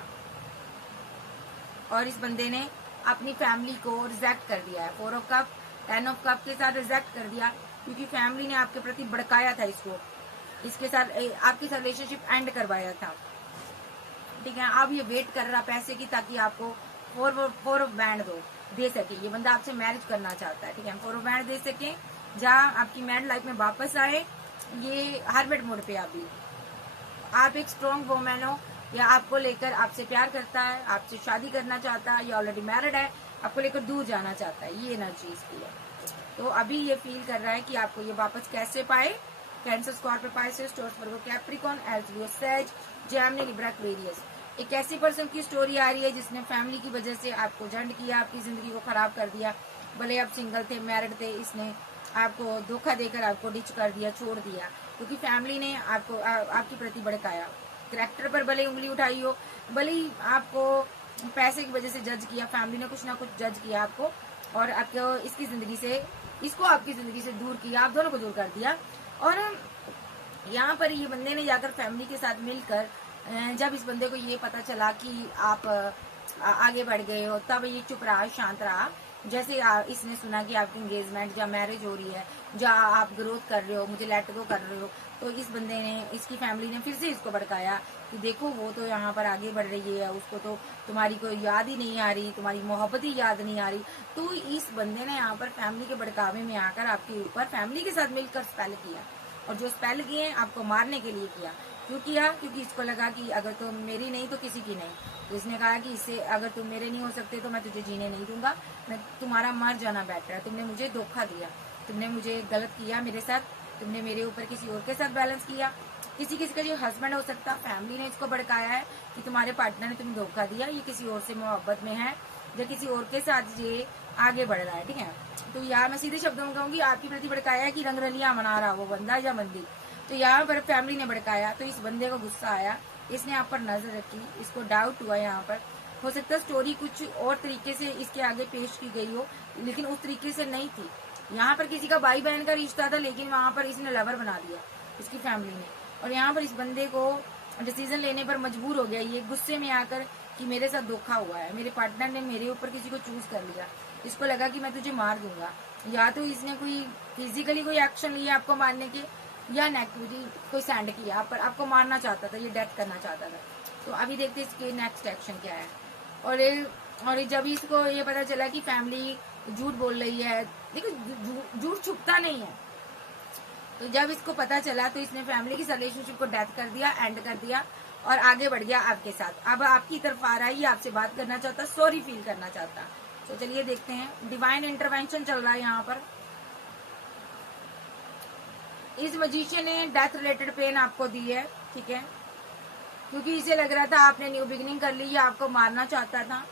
और इस बंदे ने अपनी फैमिली को रिजेक्ट कर दिया है, 4 ऑफ कप 10 ऑफ कप के साथ रिजेक्ट कर दिया, क्योंकि फैमिली ने आपके प्रति भड़काया था इसको, इसके साथ आपके साथ रिलेशनशिप एंड करवाया था, ठीक है। अब ये वेट कर रहा पैसे की, ताकि आपको 4 ऑफ बैंड दे सके। ये बंदा आपसे मैरिज करना चाहता है, ठीक है, 4 ऑफ बैंड दे सके, जहाँ आपकी मैरिड लाइफ में वापस आए। ये हर्बेट मोड पे आप एक स्ट्रॉन्ग वुमेन हो, या आपको लेकर आपसे प्यार करता है, आपसे शादी करना चाहता है, या ऑलरेडी मैरिड है, आपको लेकर दूर जाना चाहता है, ये एनर्जी इसकी है। तो अभी ये फील कर रहा है कि आपको ये वापस कैसे पाए। Cancer, Scorpio, Pisces, Taurus, Virgo, Capricorn, Aries Leo, सेज, जेमिनी, लिब्रा, एक्वेरियस। एक ऐसी पर्सन की स्टोरी आ रही है जिसने फैमिली की वजह से आपको जंड किया, आपकी जिंदगी को खराब कर दिया। भले आप सिंगल थे, मैरिड थे, इसने आपको धोखा देकर आपको डिच कर दिया, छोड़ दिया, क्योंकि फैमिली ने आपके प्रति भड़काया। करैक्टर पर भले उंगली उठाई हो, भले ही आपको पैसे की वजह से जज किया, फैमिली ने कुछ ना कुछ जज किया आपको, और आपको इसकी जिंदगी से, इसको आपकी जिंदगी से दूर किया, आप दोनों को दूर कर दिया। और यहाँ पर ये बंदे ने जाकर फैमिली के साथ मिलकर जब इस बंदे को ये पता चला कि आप आगे बढ़ गए हो, तब ये चुप रहा, शांत रहा। जैसे इसने सुना कि आपकी एंगेजमेंट या मैरिज हो रही है, या आप ग्रोथ कर रहे हो, मुझे लेट गो कर रहे हो, तो इस बंदे ने, इसकी फैमिली ने फिर से इसको भड़काया कि देखो वो तो यहाँ पर आगे बढ़ रही है, उसको तो तुम्हारी कोई याद ही नहीं आ रही, तुम्हारी मोहब्बत ही याद नहीं आ रही। तो इस बंदे ने यहाँ पर फैमिली के भड़कावे में आकर आपके ऊपर फैमिली के साथ मिलकर स्पेल किया, और जो स्पेल किए आपको मारने के लिए किया। क्यों किया? क्योंकि इसको लगा कि अगर तुम मेरी नहीं तो किसी की नहीं। तो इसने कहा कि इससे अगर तुम मेरे नहीं हो सकते तो मैं तुझे जीने नहीं दूंगा, मैं तुम्हारा मर जाना बेटर है। तुमने मुझे धोखा दिया, तुमने मुझे गलत किया मेरे साथ, तुमने मेरे ऊपर किसी और के साथ बैलेंस किया। किसी किसी का जो हस्बैंड हो सकता, फैमिली ने इसको भड़काया है कि तुम्हारे पार्टनर ने तुम्हें धोखा दिया, ये किसी और से मोहब्बत में है, या किसी और के साथ ये आगे बढ़ रहा है। ठीक है, तो यार मैं सीधे शब्दों में कहूंगी, आपकी प्रति भड़काया है कि रंगरलियां मना रहा वो बंदा या बंदी। तो यहाँ पर फैमिली ने भड़काया, तो इस बंदे को गुस्सा आया, इसने आप पर नजर रखी, इसको डाउट हुआ। यहाँ पर हो सकता है स्टोरी कुछ और तरीके से इसके आगे पेश की गई हो, लेकिन उस तरीके से नहीं थी। यहाँ पर किसी का भाई बहन का रिश्ता था, लेकिन वहां पर इसने लवर बना दिया इसकी फैमिली ने, और यहाँ पर इस बंदे को डिसीजन लेने पर मजबूर हो गया ये गुस्से में आकर कि मेरे साथ धोखा हुआ है, मेरे पार्टनर ने मेरे ऊपर किसी को चूज कर लिया। इसको लगा कि मैं तुझे मार दूंगा, या तो इसने कोई फिजिकली कोई एक्शन लिया आपको मारने के, या नेगेटिविटी कोई सैंड किया आप पर, आपको मारना चाहता था, ये डेथ करना चाहता था। तो अभी देखते इसके नेक्स्ट एक्शन क्या है। और जब इसको ये पता चला कि फैमिली झूठ बोल रही है, देखो झूठ छुपता नहीं है, तो जब इसको पता चला तो इसने फैमिली की रिलेशनशिप को डेथ कर दिया, एंड कर दिया, और आगे बढ़ गया आपके साथ। अब आपकी तरफ आ रहा है, ये आपसे बात करना चाहता, सॉरी फील करना चाहता। तो चलिए देखते हैं, डिवाइन इंटरवेंशन चल रहा है यहाँ पर। इस मजीशियन ने डेथ रिलेटेड पेन आपको दी है, ठीक है, क्योंकि इसे लग रहा था आपने न्यू बिगिनिंग कर ली, ये आपको मारना चाहता था,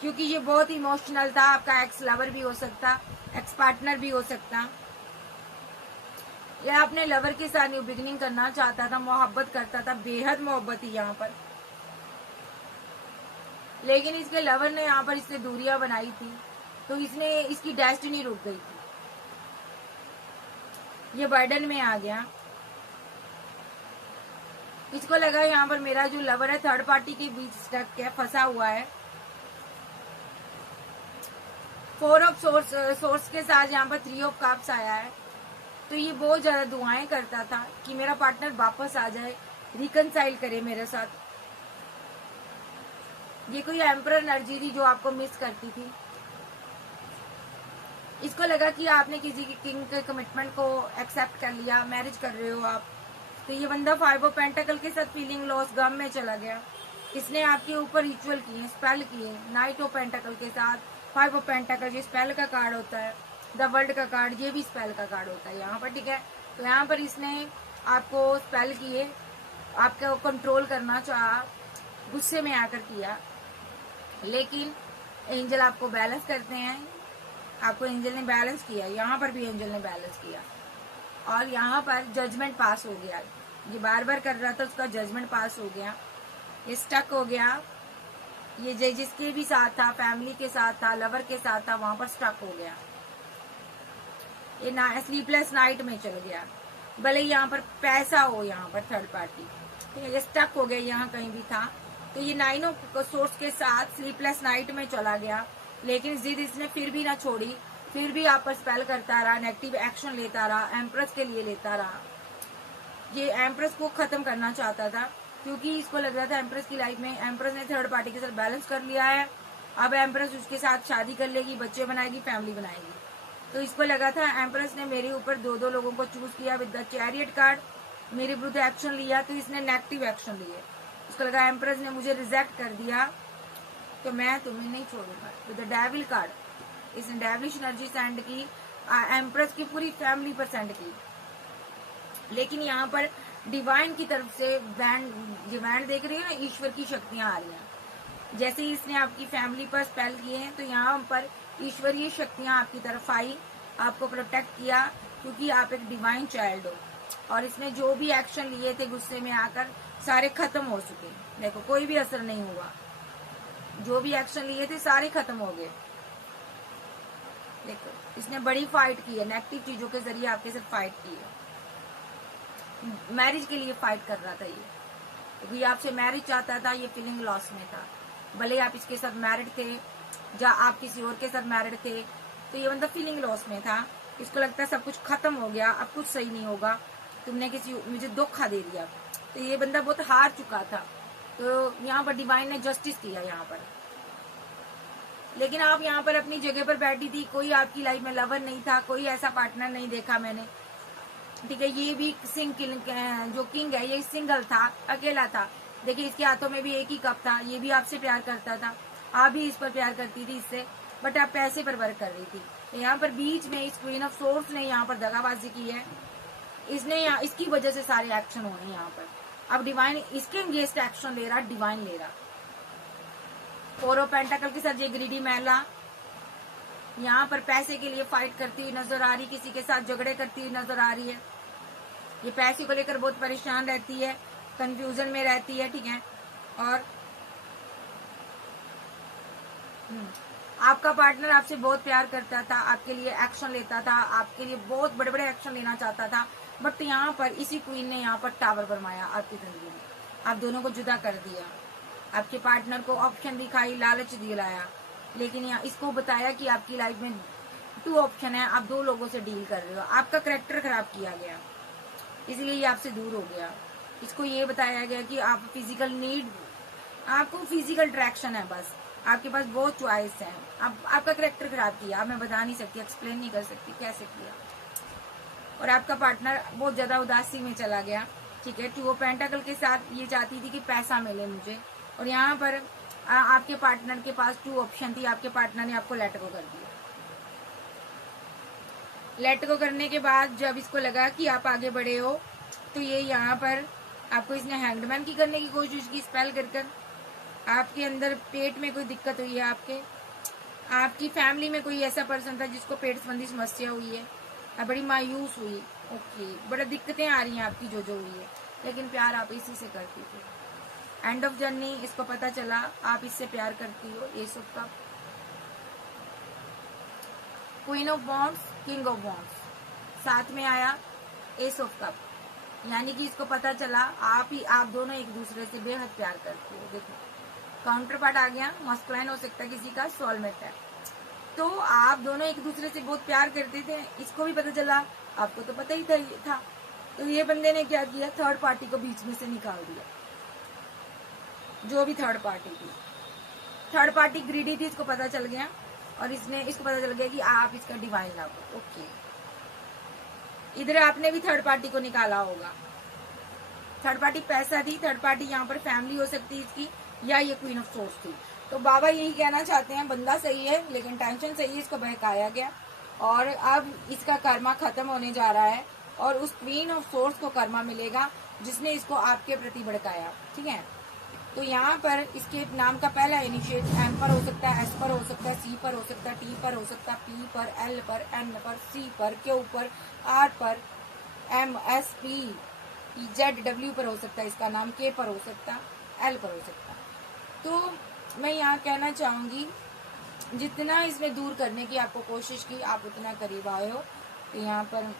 क्योंकि ये बहुत इमोशनल था। आपका एक्स लवर भी हो सकता, एक्स पार्टनर भी हो सकता, या अपने लवर के साथ न्यू बिगिनिंग करना चाहता था, मोहब्बत करता था, बेहद मोहब्बत थी यहाँ पर, लेकिन इसके लवर ने यहाँ पर इससे दूरियां बनाई थी, तो इसने, इसकी डेस्टिनी रुक गई थी, ये बर्डन में आ गया। इसको लगा यहाँ पर मेरा जो लवर है थर्ड पार्टी के बीच स्टक है, फंसा हुआ है। 4 ऑफ सोर्स के साथ यहाँ पर 3 ऑफ कप्स आया है, तो ये बहुत ज्यादा दुआएं करता था कि मेरा पार्टनर वापस आ जाए, रिकनसाइल करे मेरे साथ। ये कोई एम्परर एनर्जी थी जो आपको मिस करती थी। इसको लगा कि आपने किसी की किंग के कमिटमेंट को एक्सेप्ट कर लिया, मैरिज कर रहे हो आप, तो ये बंदा 5 ऑफ पेंटिकल के साथ फीलिंग लॉस, गम में चला गया। इसने आपके ऊपर रिचुअल किए, स्पेल किए, नाइट ऑफ पेंटिकल के साथ 5 ऑफ पेंटिकल, ये स्पेल का कार्ड होता है, द वर्ल्ड का कार्ड, ये भी स्पेल का कार्ड होता है यहाँ पर, ठीक है। तो यहाँ पर इसने आपको स्पेल किए, आपको कंट्रोल करना चाहा, गुस्से में आकर किया, लेकिन एंजल आपको बैलेंस करते हैं, आपको एंजल ने बैलेंस किया, यहाँ पर भी एंजल ने बैलेंस किया, और यहाँ पर जजमेंट पास हो गया। ये बार बार कर रहा था, उसका जजमेंट पास हो गया, ये स्टक हो गया, ये जिसके भी साथ था, फैमिली के साथ था, लवर के साथ था, वहां पर स्टक हो गया, ये स्लीपलेस नाइट में चल गया। भले यहाँ पर पैसा हो, यहाँ पर थर्ड पार्टी, ठीक है, ये स्टक हो गया, यहाँ कहीं भी था, तो ये 9 ऑफ सोर्स के साथ स्लीपलेस नाइट में चला गया, लेकिन जिद इसने फिर भी ना छोड़ी, फिर भी आप पर स्पेल करता रहा, नेगेटिव एक्शन लेता रहा, एम्प्रेस के लिए लेता रहा। ये एम्प्रेस को खत्म करना चाहता था, क्योंकि इसको लग रहा था एम्प्रेस की लाइफ में, एम्प्रेस ने थर्ड पार्टी के साथ बैलेंस कर लिया है, अब एम्प्रेस उसके साथ शादी कर लेगी, बच्चे बनाएगी, फैमिली बनाएगी। तो इसको लगा था एम्प्रेस ने मेरे ऊपर 2 लोगों को चूज किया विद द चैरियट कार्ड, मेरे विरुद्ध एक्शन लिया, तो इसने नेगेटिव एक्शन लिए। इसको लगा एम्प्रेस ने मुझे रिजेक्ट कर दिया, तो मैं तुम्हें नहीं छोड़ूंगा, विद द डेविल कार्ड, इसने डेविलिश एनर्जी सेंड की, एम्प्रेस की पूरी फैमिली पर सेंड की। लेकिन यहाँ पर डिवाइन की तरफ से बैंड देख रही है ना, ईश्वर की शक्तियां आ रही हैं। जैसे ही इसने आपकी फैमिली पर स्पेल किए हैं, तो यहाँ पर ईश्वरीय शक्तियां आपकी तरफ आई, आपको प्रोटेक्ट किया, क्योंकि आप एक डिवाइन चाइल्ड हो। और इसने जो भी एक्शन लिए थे गुस्से में आकर, सारे खत्म हो चुके। देखो कोई भी असर नहीं हुआ, जो भी एक्शन लिए थे सारे खत्म हो गए। देखो इसने बड़ी फाइट की है, नेगेटिव चीजों के जरिए आपके साथ फाइट की है। मैरिज के लिए फाइट कर रहा था ये, क्योंकि आपसे मैरिज चाहता था, ये फीलिंग लॉस में था। भले आप इसके साथ मैरिड थे या आप किसी और के साथ मैरिड थे, तो ये बंदा फीलिंग लॉस में था। इसको लगता है सब कुछ खत्म हो गया, अब कुछ सही नहीं होगा, तुमने मुझे धोखा दे दिया। तो ये बंदा बहुत हार चुका था। तो यहाँ पर डिवाइन ने जस्टिस किया यहाँ पर। लेकिन आप यहाँ पर अपनी जगह पर बैठी थी, कोई आपकी लाइफ में लवर नहीं था, कोई ऐसा पार्टनर नहीं देखा मैंने, ठीक है। ये भी जो किंग है ये सिंगल था, अकेला था। देखिए इसके हाथों में भी एक ही कप था, ये भी आपसे प्यार करता था, आप भी इस पर प्यार करती थी इससे, बट आप पैसे पर वर्क कर रही थी। तो यहाँ पर बीच में इस क्वीन ऑफ सोर्ड्स ने यहाँ पर दगाबाजी की है, इसने यहाँ इसकी वजह से सारे एक्शन हो रहे हैं यहाँ पर। अब डिवाइन इसके अगेंस्ट एक्शन ले रहा, डिवाइन ले रहा। फोर ऑफ पेंटाकल के साथ ये ग्रीडी महिला यहाँ पर पैसे के लिए फाइट करती हुई नजर आ रही, किसी के साथ झगड़े करती हुई नजर आ रही है। ये पैसे को लेकर बहुत परेशान रहती है, कंफ्यूजन में रहती है, ठीक है। और आपका पार्टनर आपसे बहुत प्यार करता था, आपके लिए एक्शन लेता था, आपके लिए बहुत बड़े बड़े एक्शन लेना चाहता था, बट यहाँ पर इसी क्वीन ने यहाँ पर टावर बनवाया आपकी जिंदगी में, आप दोनों को जुदा कर दिया। आपके पार्टनर को ऑप्शन दिखाई, लालच दिलाया, लेकिन यहाँ इसको बताया कि आपकी लाइफ में 2 ऑप्शन है, आप 2 लोगों से डील कर रहे हो। आपका करेक्टर खराब किया गया, इसलिए ये आपसे दूर हो गया। इसको ये बताया गया कि आप फिजिकल नीड, आपको फिजिकल अट्रैक्शन है, बस आपके पास बहुत चॉइस है। आपका करेक्टर खराब किया, मैं बता नहीं सकती, एक्सप्लेन नहीं कर सकती कैसे किया। और आपका पार्टनर बहुत ज्यादा उदासी में चला गया, ठीक है। 2 ऑफ पेंटाकल के साथ ये चाहती थी कि पैसा मिले मुझे, और यहाँ पर आपके पार्टनर के पास 2 ऑप्शन थी, आपके पार्टनर ने आपको लेट गो कर दिया। लेट गो करने के बाद जब इसको लगा कि आप आगे बढ़े हो, तो ये यहाँ पर आपको इसने हैंगमैन की करने की कोशिश की, स्पेल कर आपके अंदर पेट में कोई दिक्कत हुई है, आपकी फैमिली में कोई ऐसा पर्सन था जिसको पेट संबंधी समस्या हुई है, आप बड़ी मायूस हुई, ओके, बड़ा दिक्कतें आ रही हैं आपकी जो हुई है, लेकिन प्यार आप इसी से करती थी। एंड ऑफ जर्नी इसको पता चला आप इससे प्यार करती हो। S of cup, queen of wands, king of wands, साथ में आया एस ऑफ कप, यानी कि इसको पता चला आप दोनों एक दूसरे से बेहद प्यार करते हो। देखो काउंटर पार्ट आ गया, मस्कुलाइन हो सकता है, किसी का सोलमेट है, तो आप दोनों एक दूसरे से बहुत प्यार करते थे, इसको भी पता चला, आपको तो पता ही था। तो ये बंदे ने क्या किया, थर्ड पार्टी को बीच में से निकाल दिया। जो भी थर्ड पार्टी थी, थर्ड पार्टी ग्रीडी थी, इसको पता चल गया, और इसको पता चल गया कि आप इसका डिवाइन लव हो, ओके। इधर आपने भी थर्ड पार्टी को निकाला होगा। थर्ड पार्टी पैसा थी, थर्ड पार्टी यहाँ पर फैमिली हो सकती है इसकी, या ये क्वीन ऑफ सोर्स थी। तो बाबा यही कहना चाहते हैं, बंदा सही है लेकिन टेंशन सही है, इसको बहकाया गया, और अब इसका कर्मा खत्म होने जा रहा है, और उस क्वीन ऑफ सोर्स को कर्मा मिलेगा जिसने इसको आपके प्रति भड़काया, ठीक है। तो यहाँ पर इसके नाम का पहला इनिशिएट एम पर हो सकता है, एस पर हो सकता है, सी पर हो सकता है, टी पर हो सकता है, पी पर, एल पर, एन पर, सी पर, क्यू पर, आर पर, M, S, P, Z, W पर हो सकता है इसका नाम, के पर हो सकता है, एल पर हो सकता है। तो मैं यहाँ कहना चाहूंगी, जितना इसमें दूर करने की आपको कोशिश की, आप उतना करीब आए हो। तो यहाँ पर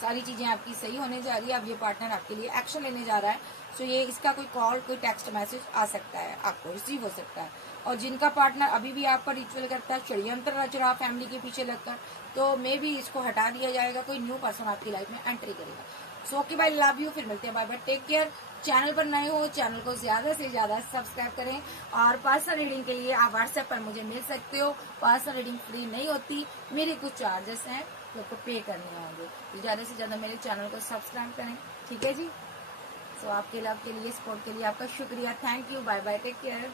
सारी चीजें आपकी सही होने जा रही है। अब ये पार्टनर आपके लिए एक्शन लेने जा रहा है, सो ये इसका कोई कॉल, कोई टेक्स्ट मैसेज आ सकता है, आपको रिसीव हो सकता है। और जिनका पार्टनर अभी भी आप पर रिचुअल करता है, षड्यंत्र रच रहा फैमिली के पीछे लगकर, तो मे भी इसको हटा दिया जाएगा, कोई न्यू पर्सन आपकी लाइफ में एंट्री करेगा। So okay bye, love you, फिर मिलते हैं, bye bye, take care. Channel पर नए हो, चैनल को ज्यादा से ज्यादा सब्सक्राइब करें, और पर्सनल रीडिंग के लिए आप व्हाट्सएप पर मुझे मिल सकते हो। पर्सनल रीडिंग फ्री नहीं होती, मेरे कुछ चार्जेस हैं जो आपको पे करने होंगे, तो ज्यादा से ज्यादा मेरे चैनल को सब्सक्राइब करें, ठीक है जी। सो आपके लव के लिए, सपोर्ट के लिए आपका शुक्रिया, thank you, bye bye, take care.